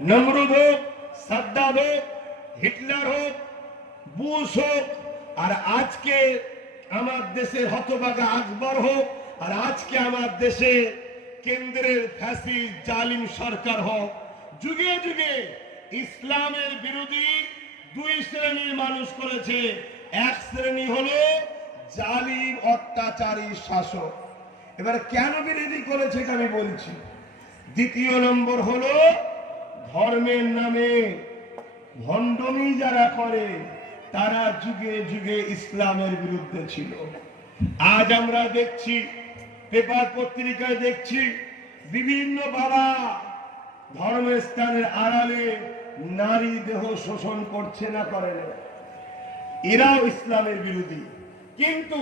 নমরুদ হোক, সাদ্দাম হোক, হিটলার হোক, বুশ হোক, আর আজকে আমার দেশের হতভাগা আকবর হোক, আর আজকে আমার দেশে কেন্দ্রের ফ্যাসিস্ট জালিম সরকার হোক, যুগে যুগে ইসলামের বিরোধী দুই শ্রেণীর মানুষ করেছে। এক শ্রেণী হলো জালিম অত্যাচারী শাসক। এবার কেন বিরোধী করেছে এটা আমি বলছি। দ্বিতীয় নম্বর হলো ধর্মের নামে ভণ্ডামি যারা করে তারা যুগে যুগে ইসলামের বিরুদ্ধে ছিল। আজ আমরা দেখছি, পেপার পত্রিকায় দেখছি, বিভিন্ন বাবা ধর্মস্থানের আড়ালে নারী দেহ শোষণ করছে না করে না। এরাও ইসলামের বিরোধী। কিন্তু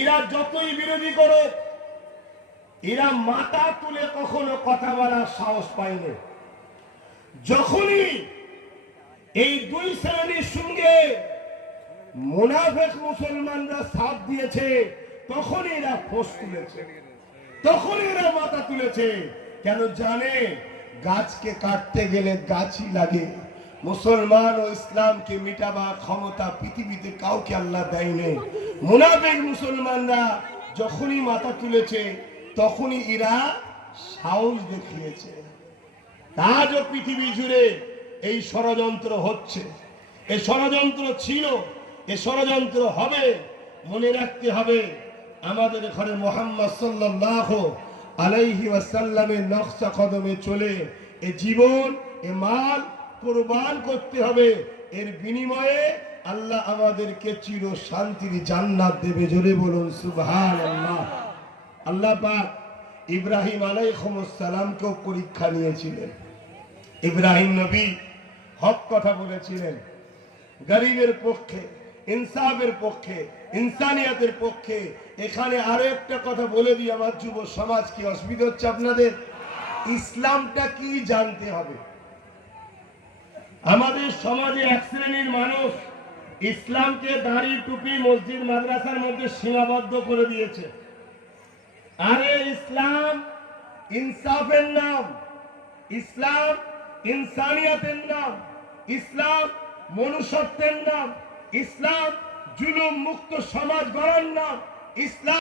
এরা যতই বিরোধী করুক, এরা মাথা তুলে কখনো কথা বলার সাহস পায়নি। যখনই এই দুই শ্রেণীর সঙ্গে মুনাফিক মুসলমানরা সাথ দিয়েছে, তখনই এরা ফোঁস তুলেছে, তখনই এরা মাথা তুলেছে। কেন জানে, গাছকে কাটতে গেলে গাছই লাগে। মুসলমান ও ইসলামকে মিটাবার ক্ষমতা পৃথিবীতে কাউকে আল্লাহ দেয়নি। মুনাফিক মুসলমানরা যখনই মাথা তুলেছে, তখনই এরা সাহস দেখিয়েছে। আজও পৃথিবী জুড়ে এই ষড়যন্ত্র হচ্ছে। এই ষড়যন্ত্র ছিল, এই ষড়যন্ত্র হবে। মনে রাখতে হবে, আমাদের ঘরে মুহাম্মদ সাল্লাল্লাহু আলাইহি ওয়াসাল্লামের নকশা কদমে চলে এ জীবন, এ মাল কুরবান করতে হবে। এর বিনিময়ে আল্লাহ আমাদেরকে চির শান্তির জান্নাত দেবে। জোরে বলুন সুবহানাল্লাহ। আল্লাহ পাক ইব্রাহিম আলাইহিস সালামকেও পরীক্ষা নিয়েছিলেন। ইব্রাহিম নবী হক কথা বলেছিলেন, গরিবের পক্ষে, ইনসাফের পক্ষে, ইনসানিয়াতের পক্ষে। এখানে আরো একটা কথা বলে দিই, আমার যুব সমাজ, কি অসুবিধা হচ্ছে আপনাদের? ইসলামটা কি জানতে হবে। আমাদের সমাজে এক শ্রেণীর মানুষ ইসলামকে দাড়ি, টুপি, মসজিদ, মাদ্রাসার মধ্যে সীমাবদ্ধ করে দিয়েছে। আরে ইসলাম ইনসাফের নাম, ইসলাম ইনসানিয়াতের নাম, ইসলাম মনুষ্যত্বের নাম, ইসলাম জুলুম মুক্ত সমাজ গড়ার নাম, ইসলাম